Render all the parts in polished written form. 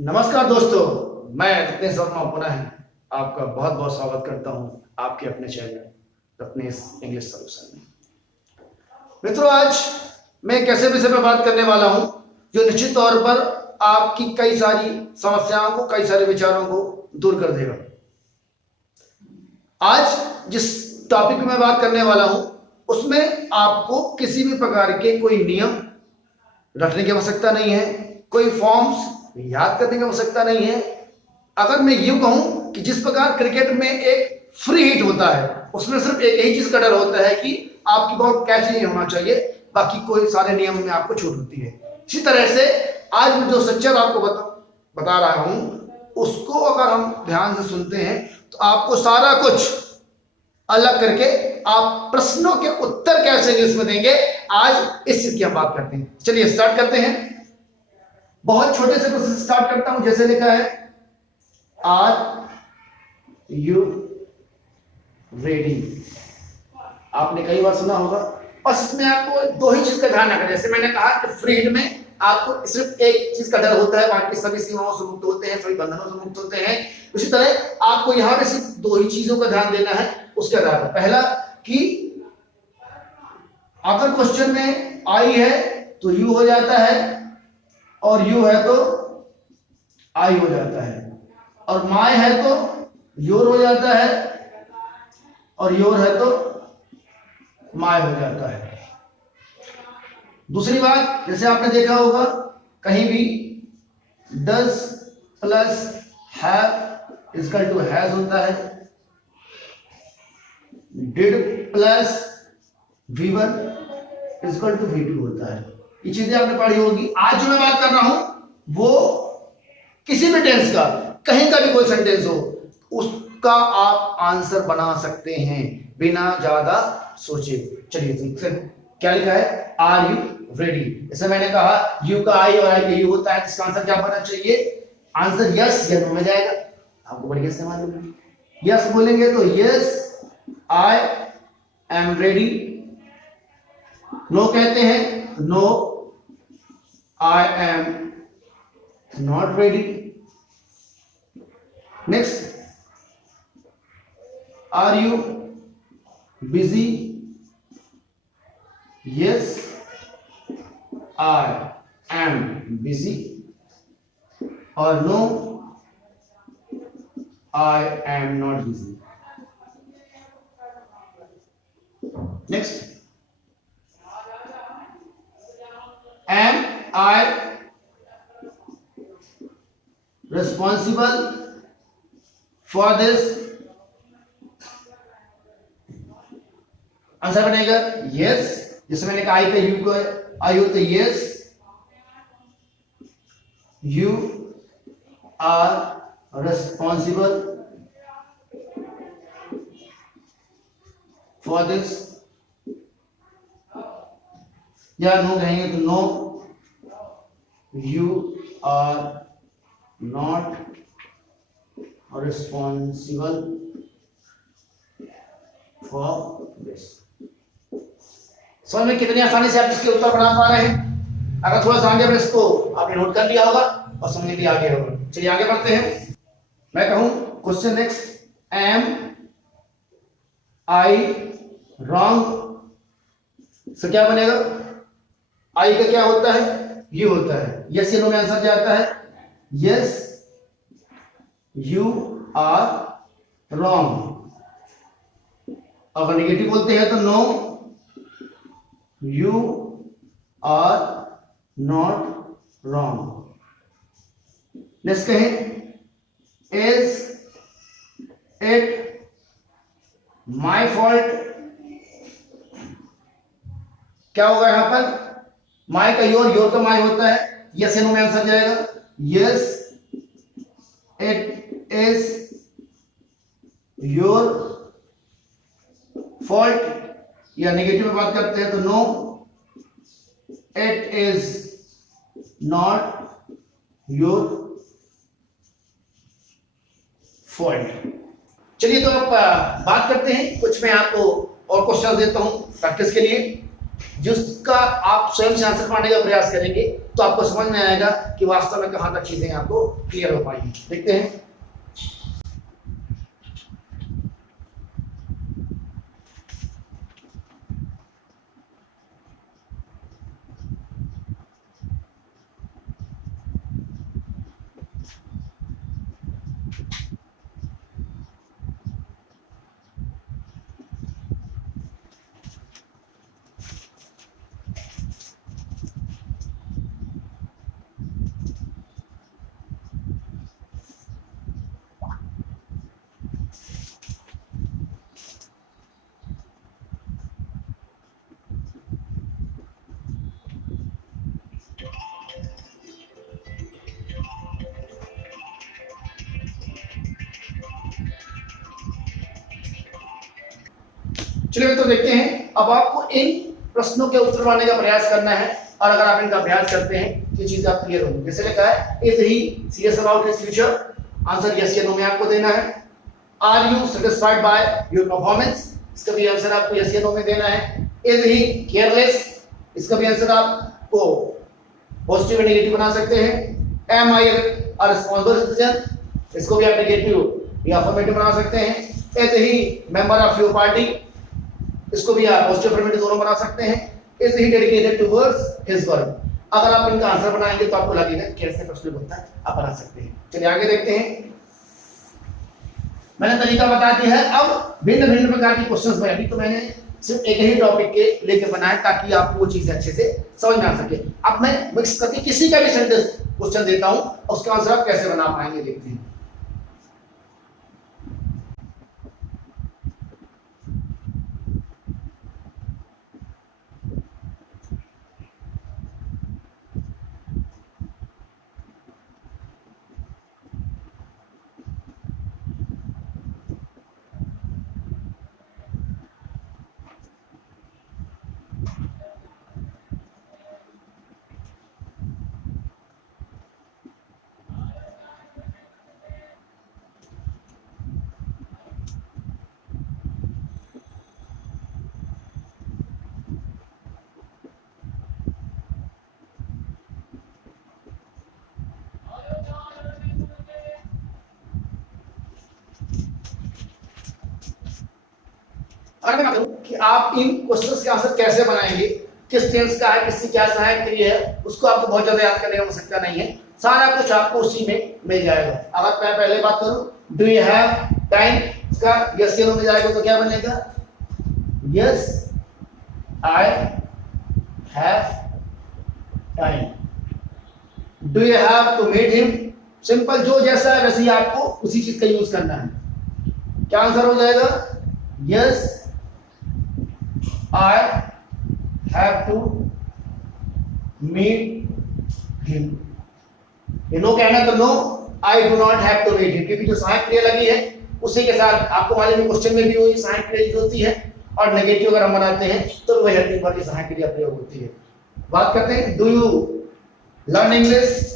नमस्कार दोस्तों, मैं रत्नेश वर्मा पुनः आपका बहुत बहुत स्वागत करता हूं आपके अपने चैनल रत्नेश इंग्लिश सॉल्यूशन में। मित्रों, आज मैं एक ऐसे विषय पर बात करने वाला हूं जो निश्चित तौर पर आपकी कई सारी समस्याओं को, कई सारे विचारों को दूर कर देगा। आज जिस टॉपिक में मैं बात करने वाला हूं उसमें आपको किसी भी प्रकार के कोई नियम रखने की आवश्यकता नहीं है, कोई फॉर्म्स याद करने की आवश्यकता नहीं है। अगर मैं यूं कहूं कि जिस प्रकार क्रिकेट में एक फ्री हिट होता है, उसमें सिर्फ एक ही चीज का डर होता है कि आपकी बॉल कैच नहीं होना चाहिए, बाकी कोई सारे नियम में आपको छूट होती है। इसी तरह से आज मैं जो स्ट्रक्चर आपको बता रहा हूं उसको अगर हम ध्यान से सुनते हैं तो आपको सारा कुछ अलग करके आप प्रश्नों के उत्तर कैसे इंग्लिश में देंगे, आज इस चीज की हम बात करते हैं। चलिए स्टार्ट करते हैं। बहुत छोटे से प्रश्न से स्टार्ट करता हूं। जैसे लिखा है, आर यू रेडी। आपने कई बार सुना होगा। बस इसमें आपको दो ही चीज का ध्यान रखना है। जैसे मैंने कहा कि फ्री हिट में आपको सिर्फ एक चीज का डर होता है, बाकी सभी सीमाओं से मुक्त होते हैं, सभी बंधनों से मुक्त होते हैं। उसी तरह आपको यहां पे सिर्फ दो ही चीजों का ध्यान देना है उसके आधार पर। पहला कि अगर क्वेश्चन में आई है तो यू हो जाता है, और यू है तो आई हो जाता है, और माय है तो योर हो जाता है, और योर है तो माय हो जाता है। दूसरी बात, जैसे आपने देखा होगा कहीं भी does plus have equal to has होता है, did plus V1 equal to V2 होता है। ये चीजें आपने पढ़ी होगी। आज जो मैं बात कर रहा हूं वो किसी भी टेंस का, कहीं का भी कोई सेंटेंस हो, उसका आप आंसर बना सकते हैं बिना ज्यादा सोचे। चलिए फिर क्या लिखा है, आर यू रेडी। जैसे मैंने कहा यू का आई और आई का यू होता है, इसका आंसर क्या बनना चाहिए? आंसर यस या नो में जाएगा। आपको बढ़िया से मालूम है। यस बोलेंगे तो yes I am ready. No कहते हैं no I am not ready. Next, are you busy? Yes I am busy. और no I am not busy. Next, am I responsible for this? Answer बनेगा yes. जैसे मैंने कहा आई का you को आई हो तो yes you are responsible for this. या नो कहेंगे तो no you are not responsible for this. समझ में कितनी आसानी से आप इसके उत्तर बना पा रहे हैं। अगर थोड़ा सा आगे इसको आपने नोट कर लिया होगा और समझ लिया आगे होगा। चलिए आगे बढ़ते हैं। मैं कहूं question next, am I wrong? So क्या बनेगा? आई का क्या होता है? यू होता है। यस या नो में आंसर क्या आता है? Yes you are wrong. अगर नेगेटिव बोलते हैं तो no you are not wrong. Next कहें, इज इट माई फॉल्ट? क्या होगा यहां पर? माय का योर, योर का माय होता है। यस या नो में आंसर जाएगा yes it is your fault. या नेगेटिव में बात करते हैं तो no it is not your fault. चलिए तो अब बात करते हैं। कुछ मैं आपको और क्वेश्चन देता हूं प्रैक्टिस के लिए, जिसका आप आप स्वयं से आंसर पाने का प्रयास करेंगे तो आपको समझ में आएगा कि वास्तव में कहां तक चीजें आपको क्लियर हो पाएंगी। देखते हैं। चलिए तो देखते हैं। अब आपको इन प्रश्नों के उत्तर पाने का प्रयास करना है और अगर आप इनका अभ्यास करते हैं तो चीज आप क्लियर होंगी। जैसे लिखा है, is he serious about his future? Answer yes या नो में आपको देना है। Are you satisfied by your performance? इसका भी आंसर आपको यस या नो में देना है। Is he careless? इसका भी आंसर आपको पॉजिटिव या नेगेटिव बना सकते हैं। एम आई अ रिस्पांसिबल सिटीजन? इसको भी आप नेगेटिव या अफर्मेटिव बना सकते हैं। Is he member of your party? इसको भी आप पॉजिटिव अफर्मेटिव दोनों बना सकते हैं। Is he dedicated towards his work? अगर आप इनका आंसर बनाएंगे तो आपको लगेगा कैसे प्रश्न बनता है, आप बना सकते हैं। चलिए आगे देखते हैं। मैंने तरीका बता दिया है। अब भिन्न भिन्न प्रकार के क्वेश्चंस में, अभी तो मैंने सिर्फ एक ही टॉपिक के लेके बनाया ताकि आपको वो चीजें अच्छे से समझ में आ सके। अब मैं मिक्स करके किसी का भी सेंटेंस क्वेश्चन देता हूं और उसका आंसर आप कैसे बना पाएंगे, देखते हैं। अगर मैं बात करूं कि आप इन क्वेश्चंस के आंसर कैसे बनाएंगे, किस टेंस का है, किससे क्या सहायक क्रिया है, उसको आपको बहुत ज्यादा याद करने की आवश्यकता नहीं है। सारा कुछ आपको उसी में मिल जाएगा। अगर मैं पहले बात करूं, डू यू हैव टाइम? इसका यस या नो में जाएगा तो क्या बनेगा? Yes I have time. Do you have to meet him? Simple, जो जैसा है वैसे ही आपको उसी चीज का यूज करना है। क्या आंसर हो जाएगा? Yes I have to meet him। ये नो कहना तो no, I do not have to meet him, क्योंकि जो सहायक क्रिया लगी है उसी के साथ आपको मालूम है क्वेश्चन में भी वही सहायक क्रिया यूज होती है और नेगेटिव अगर हम बनाते हैं तो वही हेल्पिंग वर्ब की सहायक क्रिया प्रयोग होती है। बात करते हैं, do you learn English?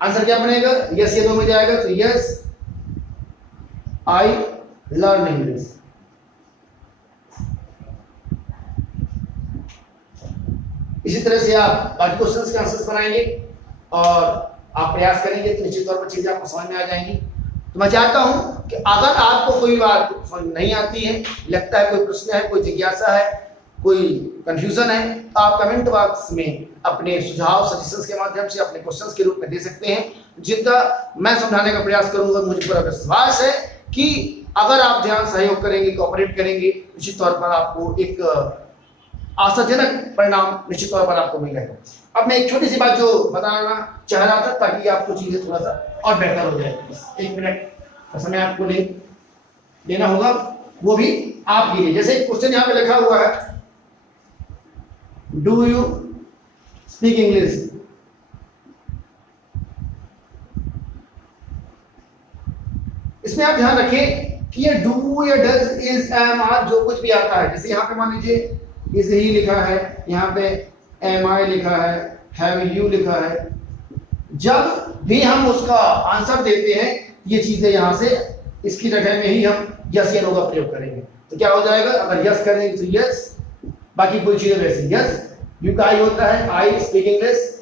Answer क्या बनेगा? यस या नो में जाएगा तो यस आई लर्न इंग्लिश। इसी तरह से आप बाकी क्वेश्चंस के आंसर्स बनाएंगे और आप प्रयास करेंगे तो निश्चित तौर पर चीजें आपको समझ में आ जाएंगी। तो मैं चाहता हूं कि अगर आपको कोई बात समझ नहीं आती है, लगता है कोई प्रश्न है, कोई जिज्ञासा है, कोई कंफ्यूजन है, तो आप कमेंट बॉक्स में अपने सुझाव सजेशंस के माध्यम से अपने क्वेश्चंस के रूप में दे सकते हैं, जिनका मैं समझाने का प्रयास करूंगा। मुझे पूरा विश्वास है कि अगर आप ध्यान सहयोग करेंगे, कोऑपरेट करेंगे, निश्चित तौर पर आपको एक आशाजनक परिणाम निश्चित तौर पर आपको मिलेगा। अब मैं एक छोटी सी बात जो बताना चाह रहा था ताकि आपको चीजें थोड़ा सा और बेहतर हो जाए। एक मिनट का समय आपको लेना होगा, वो भी आप लीजिए। जैसे क्वेश्चन यहाँ पे लिखा हुआ है, डू यू स्पीक इंग्लिश? इसमें आप ध्यान रखें कि ये डू या डज, इज, एम, आर जो कुछ भी आता है, जैसे यहाँ पे मान लीजिए इज ही लिखा है, यहाँ पे एम आई लिखा है, हैव यू लिखा है, जब भी हम उसका आंसर देते हैं ये चीजें यहाँ से इसकी जगह में ही हम यस या नो का प्रयोग करेंगे। तो क्या हो जाएगा? अगर यस करेंगे तो यस, बाकी कोई चीजें वैसी। यस, यू का आई होता है, आई स्पीक इंग्लिश।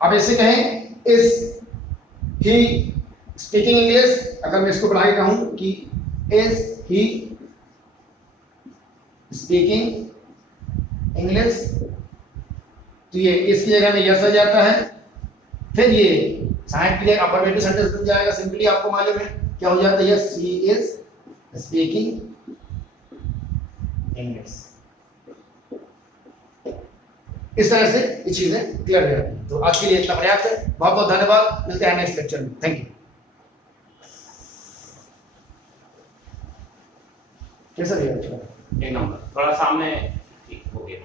अब ऐसे कहें इज ही स्पीकिंग इंग्लिश, अगर मैं इसको बढ़ा के कहूं कि इज ही स्पीकिंग इंग्लिश, तो ये इसकी जगह में यस आ जाता है। फिर ये साइड के अफर्मेटिव सेंटेंस बन जाएगा। सिंपली आपको मालूम है क्या हो जाता है, yes he is speaking English. इस तरह से ये चीजें क्लियर हो जाती हैं। तो आज के लिए इतना पर्याप्त है। बहुत बहुत धन्यवाद, मिलते हैं नेक्स्ट लेक्चर में। Thank you. कैसा लगा? एक नंबर, थोड़ा सामने ठीक हो गया।